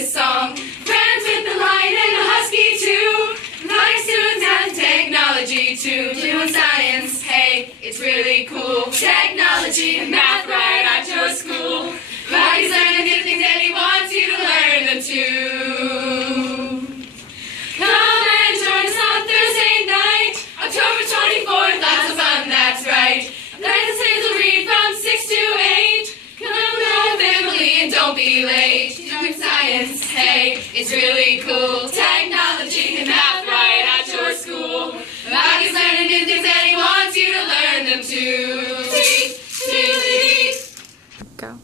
this song. Friends with the light and a husky too. Like students and technology too. Doing science, hey, it's really cool. Technology and math right at your school. Rocky's learning new things and he wants you to learn them too. Come and join us on Thursday night, October 24th, lots of fun, that's right. Learn the things will read from 6 to 8. Come with the family and don't be late. Doing science, hey, it's really cool. Technology and math right at your school. Rocky's learning new things and he wants you to learn them too. Go.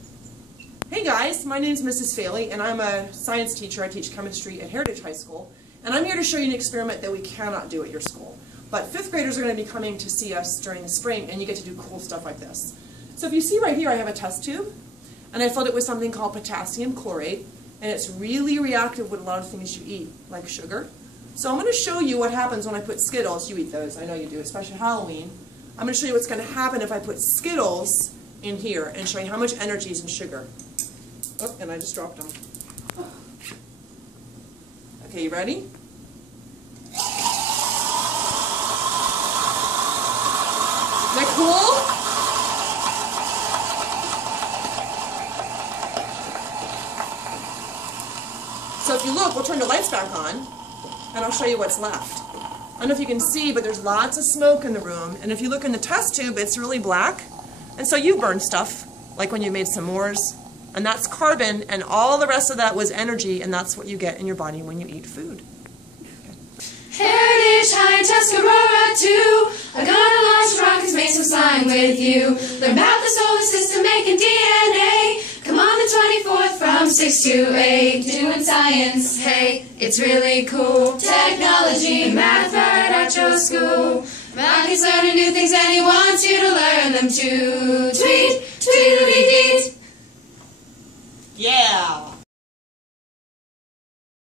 Hey guys, my name is Mrs. Faley and I'm a science teacher. I teach chemistry at Heritage High School. And I'm here to show you an experiment that we cannot do at your school. But 5th graders are going to be coming to see us during the spring and you get to do cool stuff like this. So if you see right here, I have a test tube and I filled it with something called potassium chlorate, and it's really reactive with a lot of things you eat, like sugar. So I'm going to show you what happens when I put Skittles. You eat those, I know you do, especially Halloween. I'm going to show you what's going to happen if I put Skittles in here and show you how much energy is in sugar. Oh, and I just dropped them. Okay, you ready? Is that cool? So if you look, we'll turn the lights back on, and I'll show you what's left. I don't know if you can see, but there's lots of smoke in the room, and if you look in the test tube, it's really black. And so you burned stuff, like when you made s'mores, and that's carbon, and all the rest of that was energy, and that's what you get in your body when you eat food. Heritage High and Tuscarora too. I'm gonna launch rockets, make some slime with you. Learn about the solar system, making DNA. Come on the 24th from 6 to 8. Doing science, hey, it's really cool. Technology and math right at your school. Rocky's learning new things and he wants you to learn them too. Tweet, tweedly-deet. Yeah.